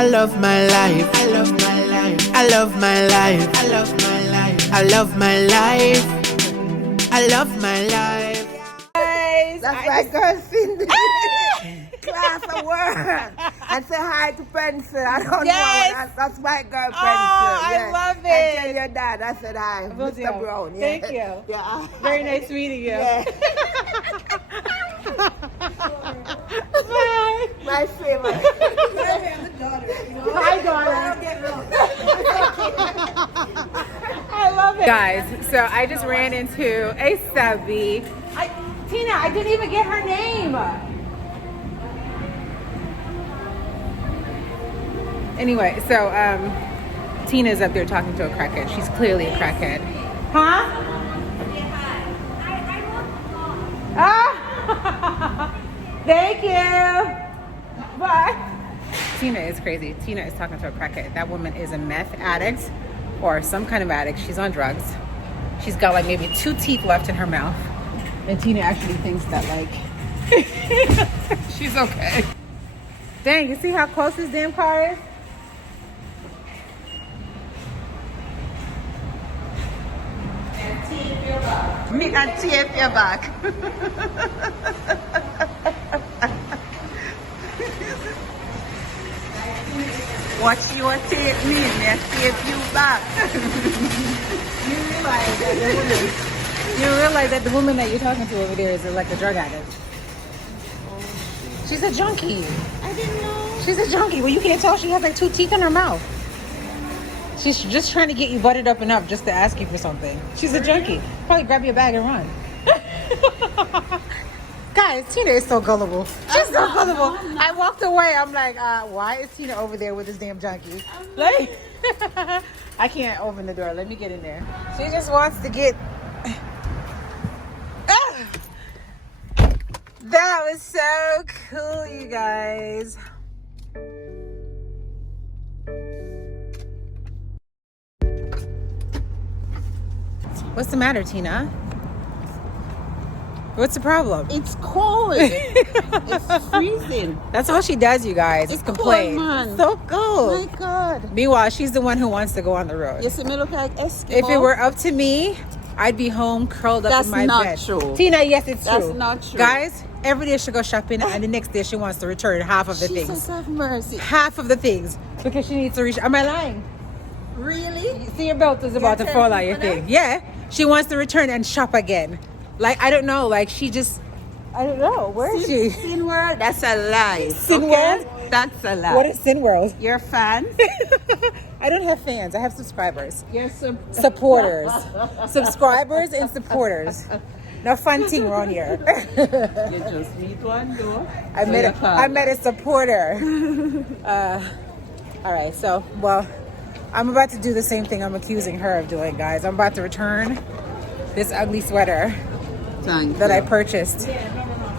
I love my life. I love my life. I love my life. I love my life. I love my life. I love my life. Guys, that's my girl Cindy. Class of work. And say hi to Pencil. I don't know. That's my girl Pencil. Oh, I love it. And tell your dad I said hi, Will Mr. do. Brown. Thank you. Yeah. Very nice meeting you. Yeah. Bye. My favorite. Hi, daughter. I love it. Guys, so I just ran into a subby. Tina, I didn't even get her name. Anyway, so Tina's up there talking to a crackhead. She's clearly a crackhead. Huh? Ah! Thank you. Bye. Tina is crazy. Tina is talking to a crackhead. That woman is a meth addict or some kind of addict. She's on drugs. She's got like maybe 2 teeth left in her mouth. And Tina actually thinks that like she's okay. Dang, you see how close this damn car is? Me and tape your back. What you tape me, me tape you back. You realize that the woman that you're talking to over there is like a drug addict. She's a junkie. I didn't know. She's a junkie. Well, you can't tell she has like 2 teeth in her mouth. She's just trying to get you buttered up enough just to ask you for something. She's a junkie. Probably grab your bag and run. Guys, Tina is so gullible. She's so gullible. I walked away. I'm like, why is Tina over there with this damn junkie? Like, I can't open the door. Let me get in there. She just wants to get... That was so cool, you guys. What's the matter, Tina? What's the problem? It's cold. It's freezing. That's all she does, you guys. It's complain. Cold, man. So cold. My God. Meanwhile, she's the one who wants to go on the road. You see me look like Eskimo? If it were up to me, I'd be home curled up in my bed. That's not true. Tina, yes, it's true. That's not true. Guys, every day she goes shopping and the next day she wants to return half of the Jesus things. have mercy. Half of the things. Because she needs to reach. Am I lying? Really? You see your belt is about to fall out your thing. Yeah. She wants to return and shop again. Like, I don't know. Like, she just... I don't know. Where is she? Sin World? That's a lie. Sin okay? World? That's a lie. What is Sin World? Your fans? I don't have fans. I have subscribers. Your Supporters. Subscribers and supporters. No fun thing around here. You just need one, though. I met a supporter. All right. So, well, I'm about to do the same thing I'm accusing her of doing, guys. I'm about to return this ugly sweater that I purchased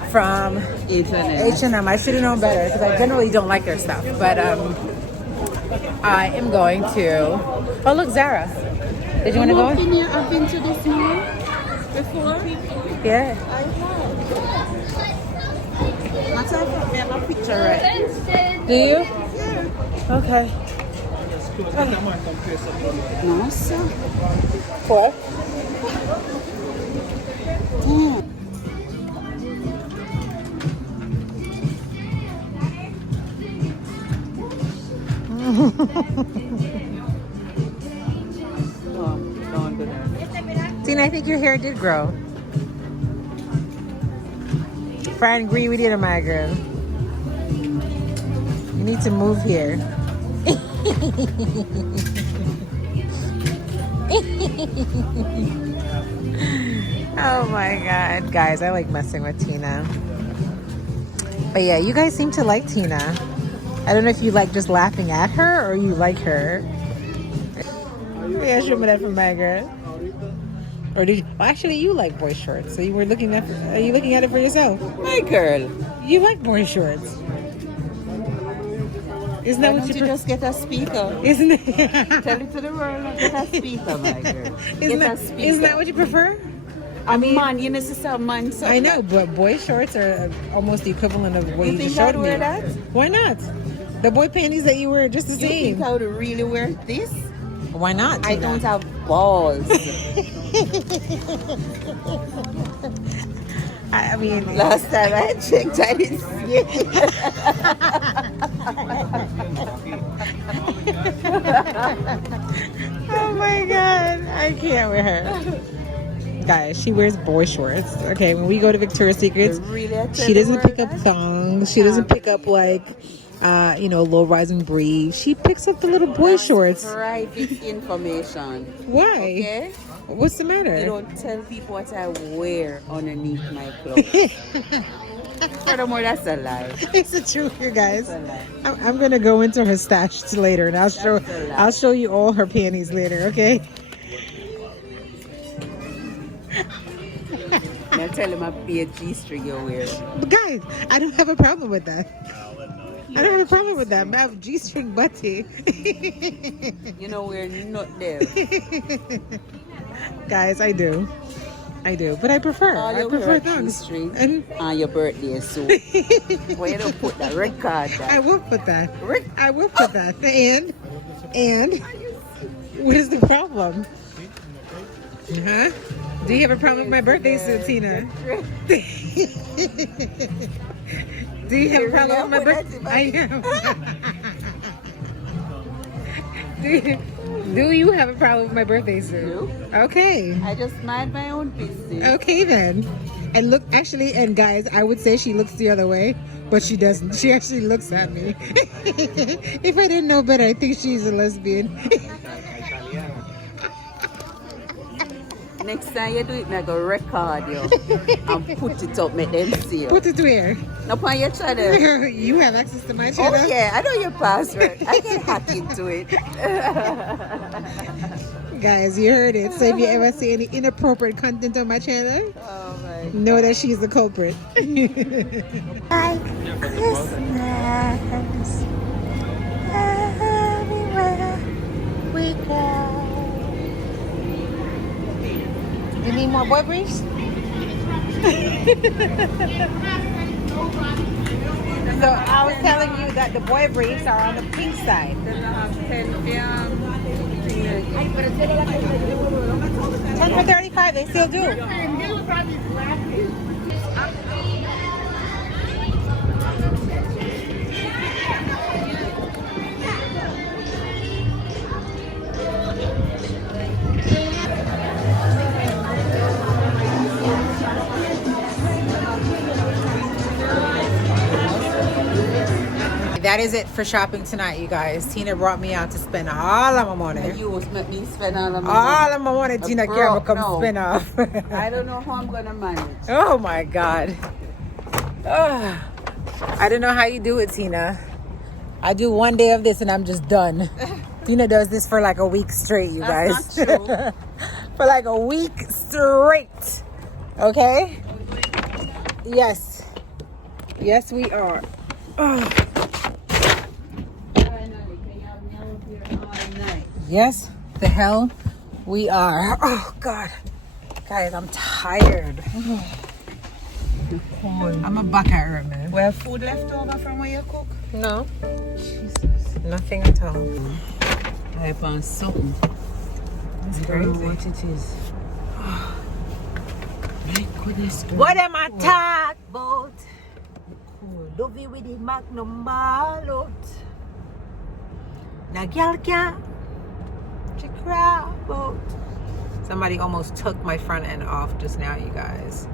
from H&M. I should have known better because I generally don't like their stuff. But I am going to... Oh, look, Zara. Did you want to go? I've been to this mall before. Yeah. I have. Matter of fact, I have a picture right. Do you? Yeah. Okay. No, sir. What? Tina, I think your hair did grow. Fran, agree with you, my girl. You need to move here. Oh my God. Guys, I like messing with Tina. But yeah, you guys seem to like Tina. I don't know if you like just laughing at her or you like her. Yeah, show me that from my girl. Or did you? Well, actually, you like boy shorts. So you were looking at. Are you looking at it for yourself? My girl. You like boy shorts. Isn't that what you just get a speaker? Isn't it? Tell it to the world and get a speaker, my girl. Isn't that what you prefer? I mean, man, you know, sister, man. I know, but boy shorts are almost the equivalent of what you just showed me. Think I'd wear that? Why not? The boy panties that you wear just the You think same. I would really wear this? Why not? I Tina? don't have balls. I mean, Last time I checked, I didn't see it. oh my god, I can't with her. Guys, she wears boy shorts. Okay, when we go to Victoria's Secrets, she doesn't pick up thongs. She doesn't pick up like, low rising briefs. She picks up the little boy shorts. Private information. Why? Okay? What's the matter? You don't tell people what I wear underneath my clothes. Furthermore, that's a lie. It's the truth, you guys. That's a lie. I'm gonna go into her stash later, and I'll show you all her panties later. Okay. I tell him a G-string you wear. But guys, I don't have a problem with that. I don't have a problem with that. I have G-string butty. You know we're not there. Guys, I do. But I prefer. I prefer thongs. And on your birthday soon. Why you don't put that red card down? I will put that. I will put that. And what is the problem? Huh? Do you have a problem with my birthday suit, Tina? Do you have a problem with my birthday? I am. Do you have a problem with my birthday suit? No. Okay. I just mind my own business. Okay then. And look, actually, and guys, I would say she looks the other way, but she doesn't. She actually looks at me. If I didn't know better, I think she's a lesbian. Next time you do it, I go record you and put it up, make them see you. Put it where? Up on your channel. You have access to my channel? Oh yeah, I know your password. I can hack into it. Guys, you heard it. So if you ever see any inappropriate content on my channel, know that she's the culprit. Like Christmas, everywhere we go. You need more boy briefs? So I was telling you that the boy briefs are on the pink side. 10 for 35, they still do. That is it for shopping tonight, you guys. Tina brought me out to spend all of my money. You was make me spend all of my All of my money, Tina can't come spend off. I don't know how I'm gonna manage. Oh my God. Ugh. I don't know how you do it, Tina. I do one day of this and I'm just done. Tina does this for like a week straight, you guys. That's not true. For like a week straight. Okay? Yes. Yes, we are. Ugh. Yes, the hell we are. Oh God, guys, I'm tired. I'm a bucket, man. We have food left over from where you cook? No, Jesus, nothing at all. I found something. That's I crazy. don't know what it is. My goodness. What am I talk about? Love you with the magnum ballot. Now, girl can't. Somebody almost took my front end off just now, you guys.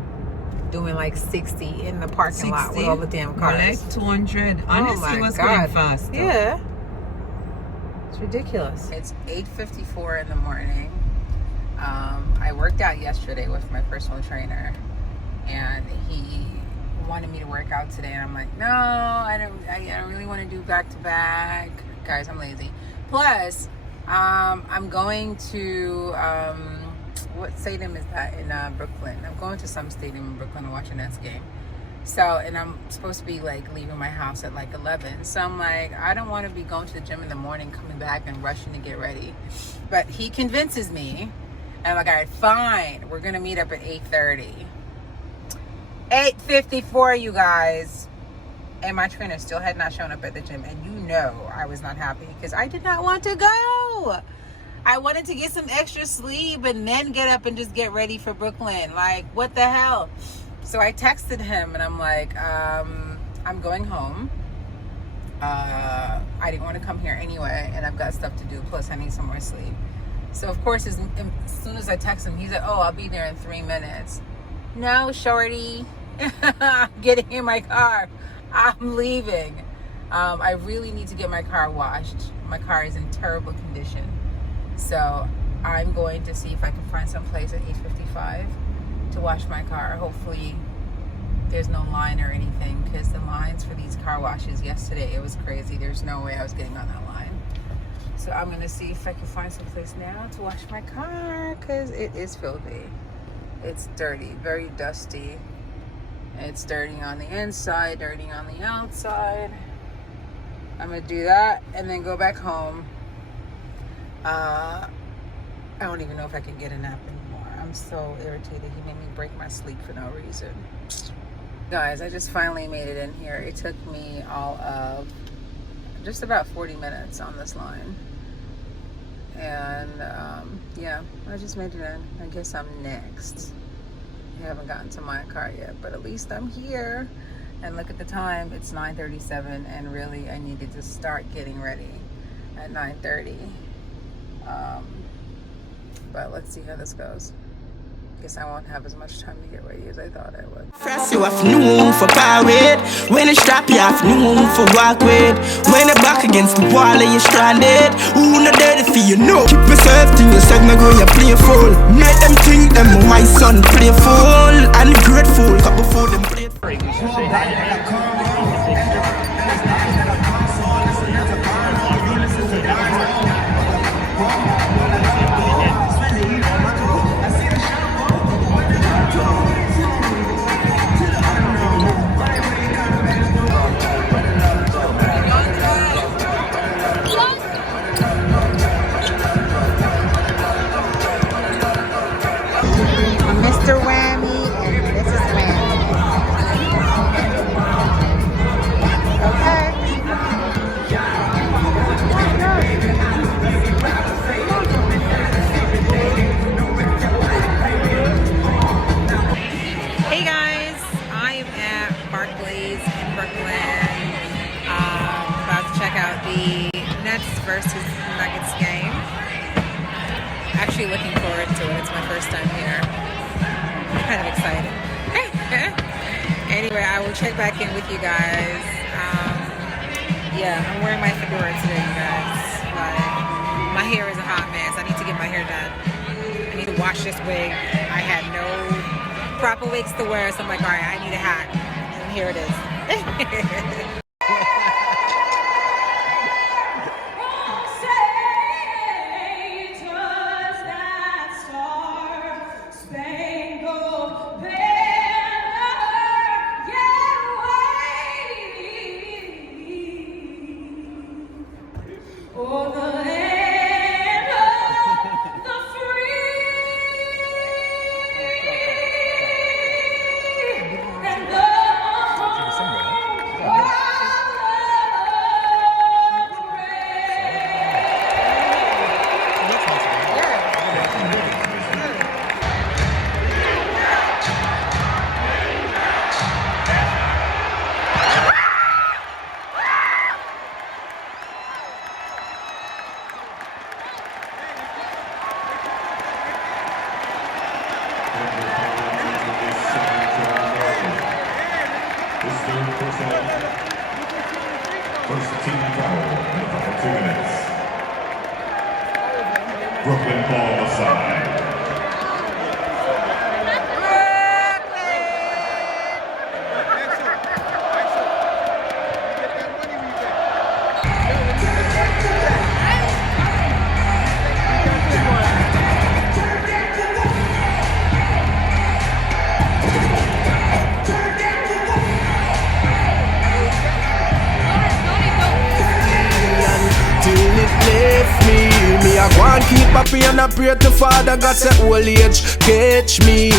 Doing like 60 in the parking lot with all the damn cars. Like 200. Honestly, was going fast. Yeah. It's ridiculous. It's 8:54 in the morning. I worked out yesterday with my personal trainer, and he wanted me to work out today, and I'm like, no, I don't really want to do back to back. Guys, I'm lazy. Plus, I'm going to what stadium is that in Brooklyn? I'm going to some stadium in Brooklyn to watch a Nets game. So, and I'm supposed to be like leaving my house at like 11. So I'm like, I don't want to be going to the gym in the morning, coming back and rushing to get ready. But he convinces me, and I'm like, all right, fine. We're gonna meet up at 8:30. 8:54, you guys. and my trainer still had not shown up at the gym, and you know I was not happy because I did not want to go. I wanted to get some extra sleep and then get up and just get ready for Brooklyn. Like, what the hell? So I texted him and I'm like, I'm going home. I didn't want to come here anyway, and I've got stuff to do, plus I need some more sleep. So of course, as soon as I text him, he's like, oh, I'll be there in 3 minutes. No, shorty. I'm getting in my car. I'm leaving. I really need to get my car washed. My car is in terrible condition. So I'm going to see if I can find some place at 8:55 to wash my car. Hopefully there's no line or anything, because the lines for these car washes yesterday, it was crazy. There's no way I was getting on that line. So I'm going to see if I can find some place now to wash my car, because it is filthy. It's dirty, very dusty. It's dirty on the inside, dirty on the outside. I'm going to do that and then go back home. I don't even know if I can get a nap anymore. I'm so irritated. He made me break my sleep for no reason. Guys, I just finally made it in here. It took me all of just about 40 minutes on this line. And yeah, I just made it in. I guess I'm next. I haven't gotten to my car yet, but at least I'm here. And look at the time, it's 9:37, and really I needed to start getting ready at 9:30. But let's see how this goes. Guess I won't have as much time to get ready as I thought I would. First you have noon for power with. When it's strap you have noon for walk with. When you're back against the wall and you're stranded, who not there to you know. Keep yourself to yourself, now go you're playful. Make them think them my son playful and grateful. Couple for them playful. Mr. Whammy and Mrs. Whammy. Okay. Hey guys, I am at Barclays in Brooklyn. About to check out the Nets versus Nuggets game. Actually looking forward to it. It's my first time here. Kind of excited. Anyway, I will check back in with you guys. Yeah, I'm wearing my fedora today, you guys. Like, my hair is a hot mess. I need to get my hair done. I need to wash this wig. I had no proper wigs to wear, so I'm like, all right, I need a hat. And here it is. First team foul in the final 2 minutes. Brooklyn ball aside. I go and keep happy and I pray to Father God say old age catch me.